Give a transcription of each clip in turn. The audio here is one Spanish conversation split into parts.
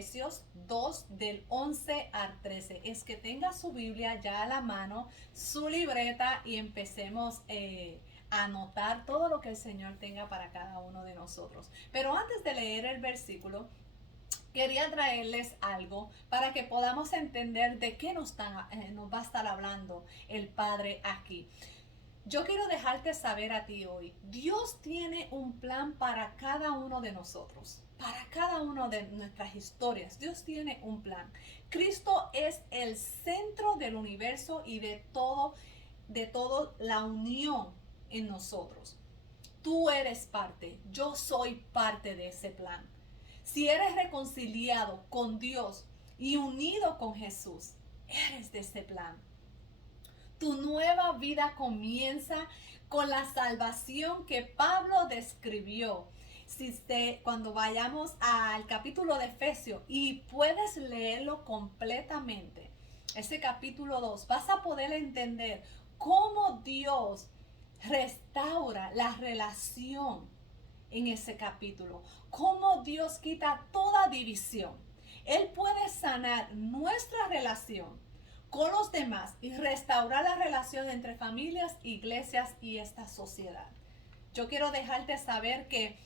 Efesios 2 del 11 al 13. Es que tenga su Biblia ya a la mano, su libreta y empecemos a anotar todo lo que el Señor tenga para cada uno de nosotros. Pero antes de leer el versículo, quería traerles algo para que podamos entender de qué nos va a estar hablando el Padre aquí. Yo quiero dejarte saber a ti hoy, Dios tiene un plan para cada uno de nosotros, para cada una de nuestras historias. Dios tiene un plan. Cristo es el centro del universo y de todo la unión en nosotros. Tú eres parte, yo soy parte de ese plan. Si eres reconciliado con Dios y unido con Jesús, eres de ese plan. Tu nueva vida comienza con la salvación que Pablo describió. Cuando vayamos al capítulo de Efesios y puedes leerlo completamente, ese capítulo 2, vas a poder entender cómo Dios restaura la relación en ese capítulo, cómo Dios quita toda división. Él puede sanar nuestra relación con los demás y restaurar la relación entre familias, iglesias y esta sociedad. Yo quiero dejarte saber que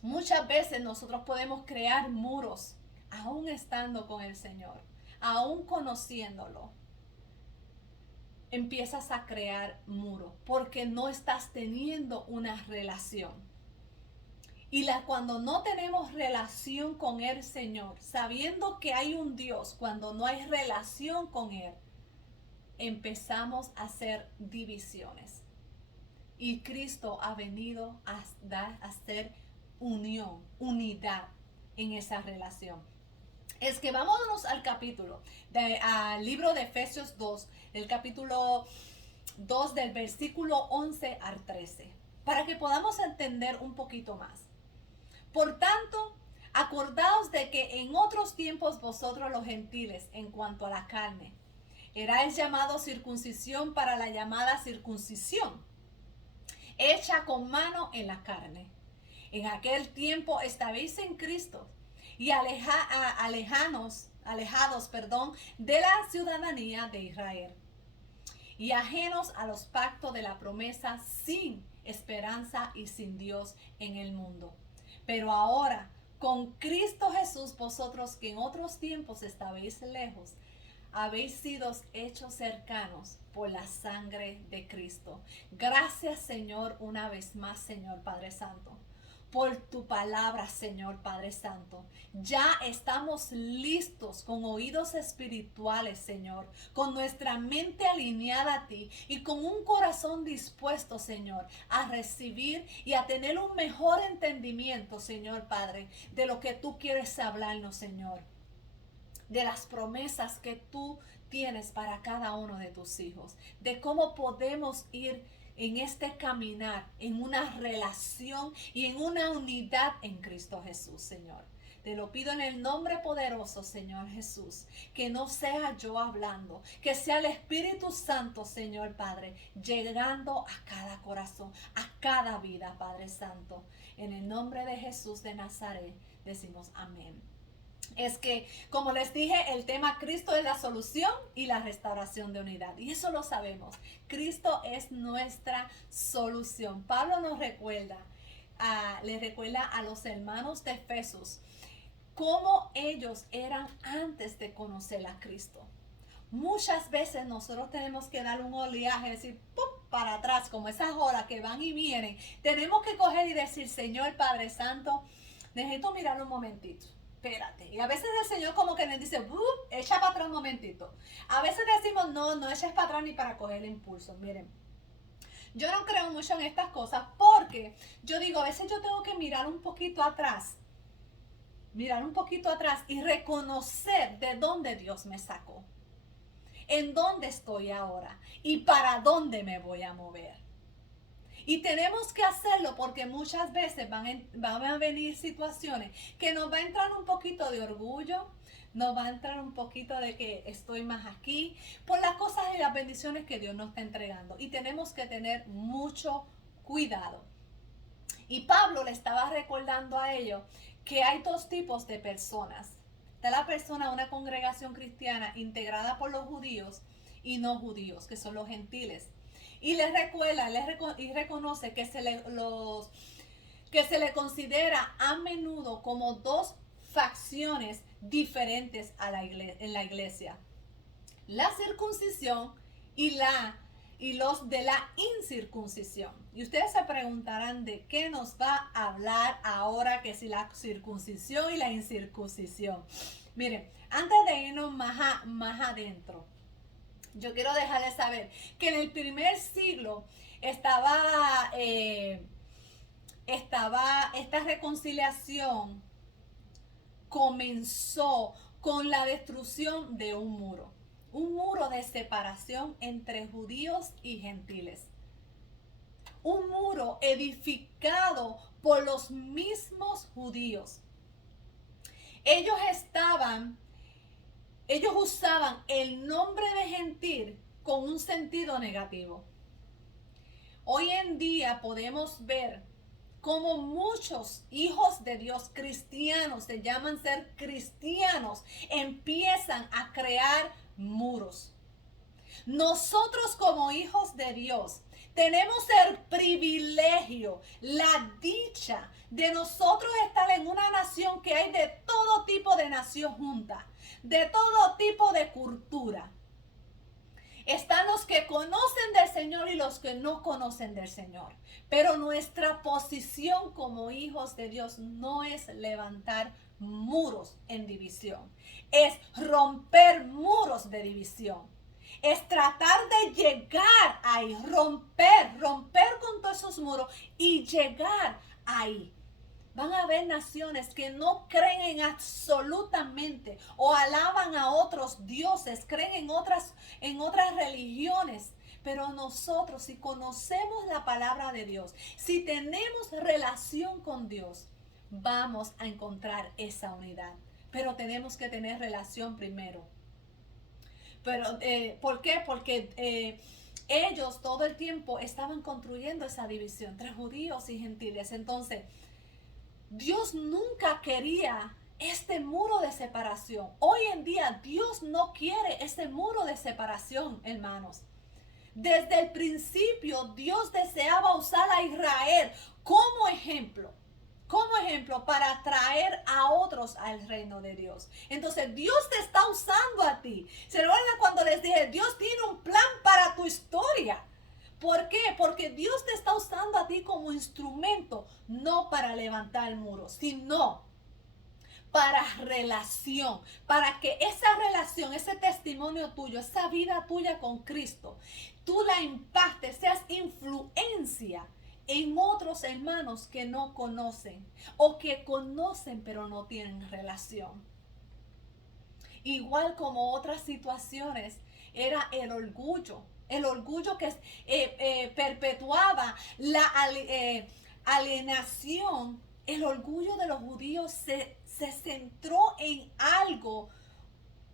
muchas veces nosotros podemos crear muros, aún estando con el Señor, aún conociéndolo. Empiezas a crear muros porque no estás teniendo una relación. Cuando no tenemos relación con el Señor, sabiendo que hay un Dios, cuando no hay relación con Él, empezamos a hacer divisiones. Y Cristo ha venido a hacer unión, unidad en esa relación. Es que vámonos al capítulo, al libro de Efesios 2, el capítulo 2 del versículo 11 al 13, para que podamos entender un poquito más. Por tanto, acordaos de que en otros tiempos vosotros los gentiles, en cuanto a la carne, erais llamados circuncisión para la llamada circuncisión, hecha con mano en la carne. En aquel tiempo estabais en Cristo y alejados, de la ciudadanía de Israel y ajenos a los pactos de la promesa, sin esperanza y sin Dios en el mundo. Pero ahora, con Cristo Jesús, vosotros que en otros tiempos estabais lejos, habéis sido hechos cercanos por la sangre de Cristo. Gracias, Señor, una vez más, Señor Padre Santo, por tu palabra, Señor Padre Santo. Ya estamos listos con oídos espirituales, Señor, con nuestra mente alineada a ti y con un corazón dispuesto, Señor, a recibir y a tener un mejor entendimiento, Señor Padre, de lo que tú quieres hablarnos, Señor, de las promesas que tú tienes para cada uno de tus hijos, de cómo podemos ir en este caminar, en una relación y en una unidad en Cristo Jesús, Señor. Te lo pido en el nombre poderoso, Señor Jesús, que no sea yo hablando, que sea el Espíritu Santo, Señor Padre, llegando a cada corazón, a cada vida, Padre Santo. En el nombre de Jesús de Nazaret decimos amén. Es que, como les dije, el tema Cristo es la solución y la restauración de unidad. Y eso lo sabemos. Cristo es nuestra solución. Pablo nos recuerda, les recuerda a los hermanos de Efesios cómo ellos eran antes de conocer a Cristo. Muchas veces nosotros tenemos que dar un oleaje, decir, ¡pum!, para atrás, como esas olas que van y vienen. Tenemos que coger y decir, Señor Padre Santo, necesito mirar un momentito. Espérate. Y a veces el Señor como que nos dice, echa para atrás un momentito. A veces decimos, no eches para atrás ni para coger el impulso. Miren, yo no creo mucho en estas cosas porque yo digo, a veces yo tengo que mirar un poquito atrás y reconocer de dónde Dios me sacó, en dónde estoy ahora y para dónde me voy a mover. Y tenemos que hacerlo porque muchas veces van a venir situaciones que nos va a entrar un poquito de orgullo, nos va a entrar un poquito de que estoy más aquí, por las cosas y las bendiciones que Dios nos está entregando. Y tenemos que tener mucho cuidado. Y Pablo le estaba recordando a ellos que hay dos tipos de personas. Está la persona, una congregación cristiana integrada por los judíos y no judíos, que son los gentiles. Y les recuerda, y reconoce que que se le considera a menudo como dos facciones diferentes en la iglesia. La circuncisión y los de la incircuncisión. Y ustedes se preguntarán de qué nos va a hablar ahora, que si la circuncisión y la incircuncisión. Miren, antes de irnos más adentro, yo quiero dejarles saber que en el primer siglo estaba esta reconciliación comenzó con la destrucción de un muro de separación entre judíos y gentiles. Un muro edificado por los mismos judíos. Ellos usaban el nombre de gentil con un sentido negativo. Hoy en día podemos ver cómo muchos hijos de Dios cristianos, se llaman ser cristianos, empiezan a crear muros. Nosotros como hijos de Dios tenemos el privilegio, la dicha de nosotros estar en una nación que hay de todo tipo de nación junta, de todo tipo de cultura. Están los que conocen del Señor y los que no conocen del Señor. Pero nuestra posición como hijos de Dios no es levantar muros en división. Es romper muros de división. Es tratar de llegar ahí, romper con todos esos muros y llegar ahí. Van a haber naciones que no creen en absolutamente o alaban a otros dioses, creen en otras religiones. Pero nosotros, si conocemos la palabra de Dios, si tenemos relación con Dios, vamos a encontrar esa unidad. Pero tenemos que tener relación primero. Pero, ¿por qué? Porque ellos todo el tiempo estaban construyendo esa división entre judíos y gentiles. Entonces, Dios nunca quería este muro de separación. Hoy en día Dios no quiere ese muro de separación, hermanos. Desde el principio Dios deseaba usar a Israel como ejemplo para traer a otros al reino de Dios. Entonces Dios te está usando a ti. ¿Se recuerdan cuando les dije, Dios tiene un plan para tu historia? ¿Por qué? Porque Dios te está usando a ti como instrumento, no para levantar muros, sino para relación, para que esa relación, ese testimonio tuyo, esa vida tuya con Cristo, tú la impactes, seas influencia en otros hermanos que no conocen o que conocen pero no tienen relación. Igual como otras situaciones, era el orgullo que perpetuaba la alienación. El orgullo de los judíos se centró en algo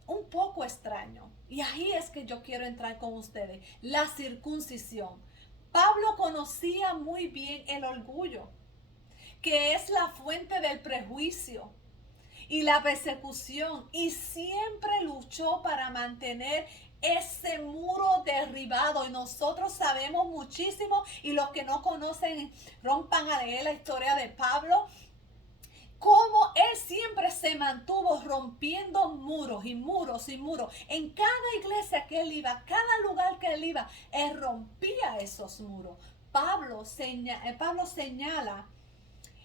un poco extraño. Y ahí es que yo quiero entrar con ustedes, la circuncisión. Pablo conocía muy bien el orgullo, que es la fuente del prejuicio y la persecución, y siempre luchó para mantener ese muro derribado. Y nosotros sabemos muchísimo, y los que no conocen, rompan a leer la historia de Pablo, cómo él siempre se mantuvo rompiendo muros y muros y muros. En cada iglesia que él iba, cada lugar que él iba, él rompía esos muros. Pablo señala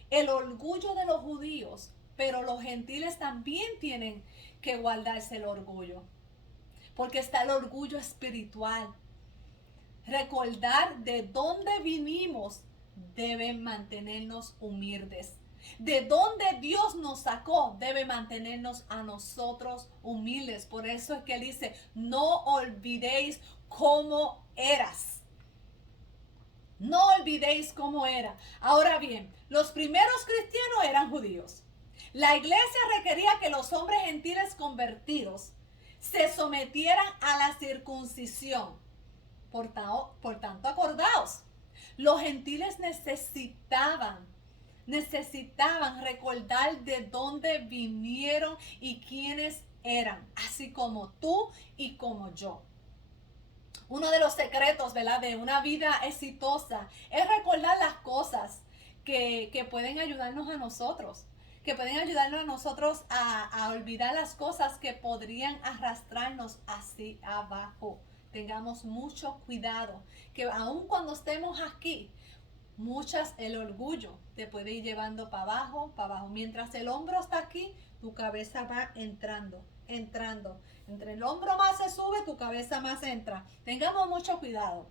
el orgullo de los judíos, pero los gentiles también tienen que guardarse el orgullo, porque está el orgullo espiritual. Recordar de dónde vinimos debe mantenernos humildes. De dónde Dios nos sacó debe mantenernos a nosotros humildes. Por eso es que él dice, no olvidéis cómo eras. No olvidéis cómo era. Ahora bien, los primeros cristianos eran judíos. La iglesia requería que los hombres gentiles convertidos se sometieran a la circuncisión. Por tanto, acordaos, los gentiles necesitaban necesitaban recordar de dónde vinieron y quiénes eran, así como tú y como yo. Uno de los secretos, ¿verdad?, de una vida exitosa es recordar las cosas que pueden ayudarnos a nosotros, que pueden ayudarnos a nosotros a olvidar las cosas que podrían arrastrarnos hacia abajo. Tengamos mucho cuidado, que aun cuando estemos aquí, el orgullo te puede ir llevando para abajo, para abajo. Mientras el hombro está aquí, tu cabeza va entrando, entrando. Entre el hombro más se sube, tu cabeza más entra. Tengamos mucho cuidado.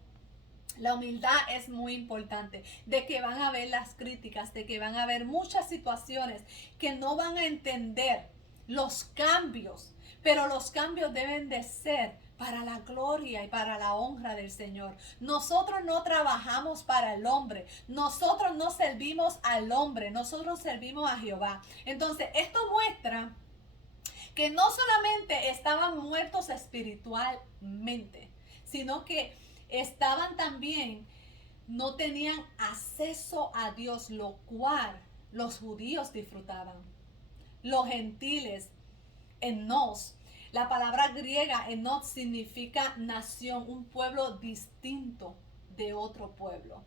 La humildad es muy importante, de que van a haber las críticas, de que van a haber muchas situaciones que no van a entender los cambios, pero los cambios deben de ser para la gloria y para la honra del Señor. Nosotros no trabajamos para el hombre, nosotros no servimos al hombre, nosotros servimos a Jehová. Entonces, esto muestra que no solamente estaban muertos espiritualmente, sino que estaban también, no tenían acceso a Dios, lo cual los judíos disfrutaban. Los gentiles, enos, la palabra griega enos significa nación, un pueblo distinto de otro pueblo.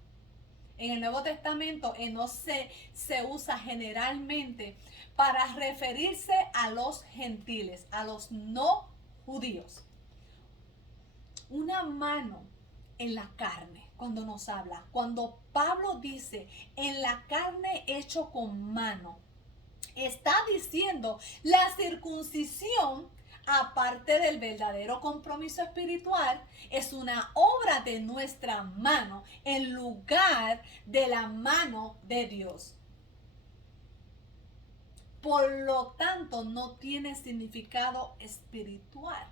En el Nuevo Testamento, enos se usa generalmente para referirse a los gentiles, a los no judíos. Una mano en la carne, cuando nos habla, cuando Pablo dice en la carne hecho con mano, está diciendo la circuncisión, aparte del verdadero compromiso espiritual, es una obra de nuestra mano en lugar de la mano de Dios. Por lo tanto, no tiene significado espiritual.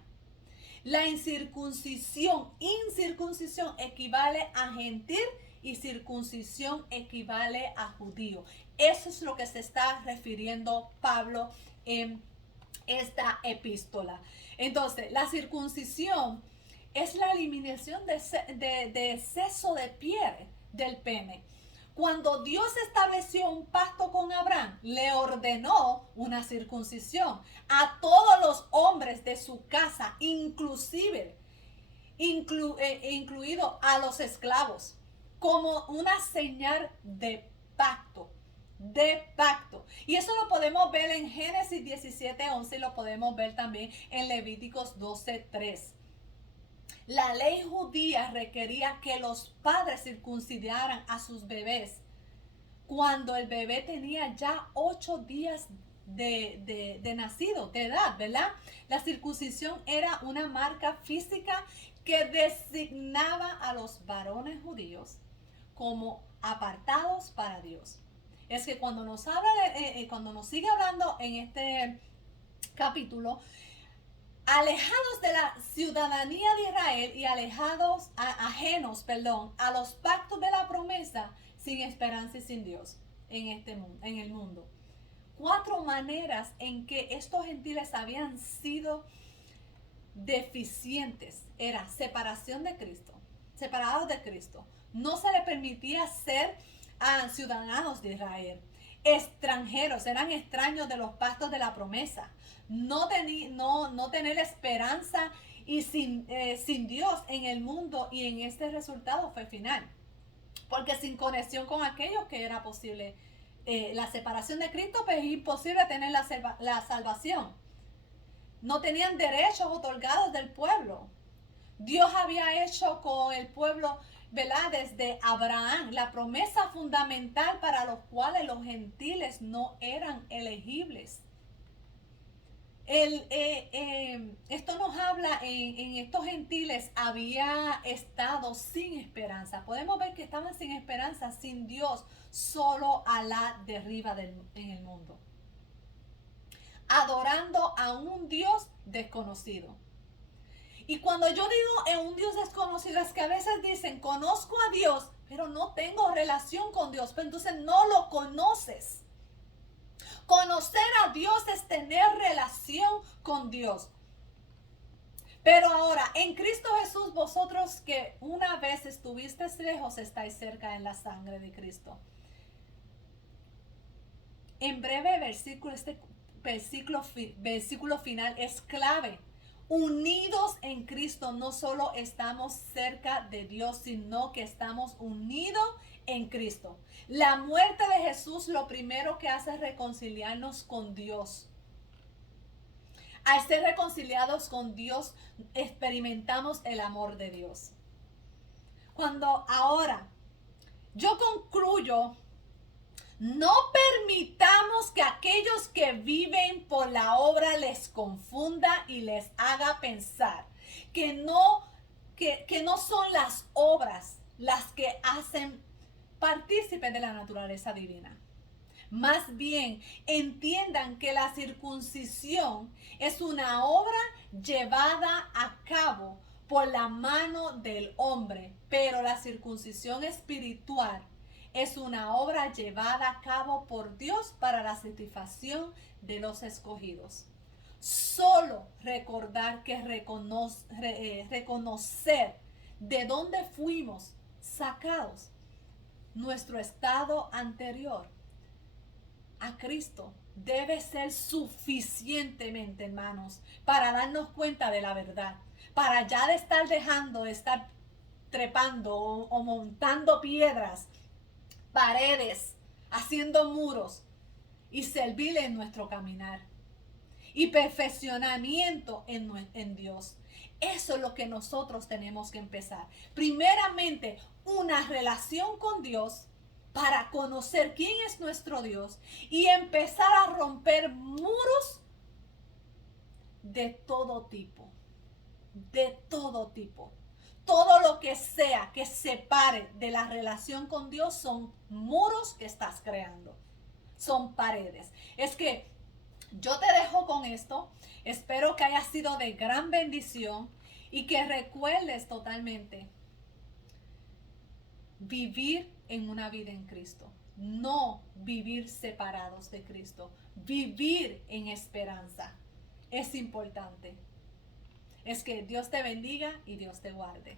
La incircuncisión equivale a gentil y circuncisión equivale a judío. Eso es lo que se está refiriendo Pablo en esta epístola. Entonces, la circuncisión es la eliminación de exceso de piel del pene. Cuando Dios estableció un pacto con Abraham, le ordenó una circuncisión a todos los hombres de su casa, inclusive incluido a los esclavos, como una señal de pacto. De pacto. Y eso lo podemos ver en Génesis 17:11 y lo podemos ver también en Levíticos 12:3. La ley judía requería que los padres circuncidaran a sus bebés cuando el bebé tenía ya 8 días de nacido, de edad, ¿verdad? La circuncisión era una marca física que designaba a los varones judíos como apartados para Dios. Es que cuando nos habla, cuando nos sigue hablando en este capítulo, alejados de la ciudadanía de Israel y ajenos a los pactos de la promesa, sin esperanza y sin Dios en el mundo. 4 maneras en que estos gentiles habían sido deficientes. Era separación de Cristo, separados de Cristo. No se les permitía ser ciudadanos de Israel. Extranjeros, eran extraños de los pactos de la promesa. No tener esperanza y sin Dios en el mundo, y en este resultado fue final. Porque sin conexión con aquellos que era posible la separación de Cristo, pues es imposible tener la salvación. No tenían derechos otorgados del pueblo. Dios había hecho con el pueblo, ¿verdad?, desde Abraham, la promesa fundamental para los cuales los gentiles no eran elegibles. Esto nos habla en estos gentiles había estado sin esperanza. Podemos ver que estaban sin esperanza, sin Dios, solo a la derriba en el mundo, adorando a un Dios desconocido. Y cuando yo digo en un Dios desconocido, es que a veces dicen, conozco a Dios, pero no tengo relación con Dios, pero entonces no lo conoces. Conocer a Dios es tener relación con Dios. Pero ahora, en Cristo Jesús, vosotros que una vez estuvisteis lejos, estáis cerca en la sangre de Cristo. En breve versículo, versículo final es clave. Unidos en Cristo, no solo estamos cerca de Dios, sino que estamos unidos en Cristo. La muerte de Jesús lo primero que hace es reconciliarnos con Dios. Al ser reconciliados con Dios, experimentamos el amor de Dios. Cuando ahora yo concluyo, no permitamos que aquellos que viven por la obra les confunda y les haga pensar que no son las obras las que hacen partícipe de la naturaleza divina. Más bien, entiendan que la circuncisión es una obra llevada a cabo por la mano del hombre, pero la circuncisión espiritual es una obra llevada a cabo por Dios para la satisfacción de los escogidos. Solo recordar que reconocer de dónde fuimos sacados, nuestro estado anterior a Cristo, debe ser suficientemente, hermanos, para darnos cuenta de la verdad, para ya de estar dejando de estar trepando o montando piedras, paredes, haciendo muros y servirle en nuestro caminar y perfeccionamiento en Dios. Eso es lo que nosotros tenemos que empezar. Primeramente, una relación con Dios para conocer quién es nuestro Dios y empezar a romper muros de todo tipo. De todo tipo. Todo lo que sea que separe de la relación con Dios son muros que estás creando. Son paredes. Es que yo te dejo con esto. Espero que haya sido de gran bendición y que recuerdes totalmente vivir en una vida en Cristo. No vivir separados de Cristo. Vivir en esperanza. Es importante. Es que Dios te bendiga y Dios te guarde.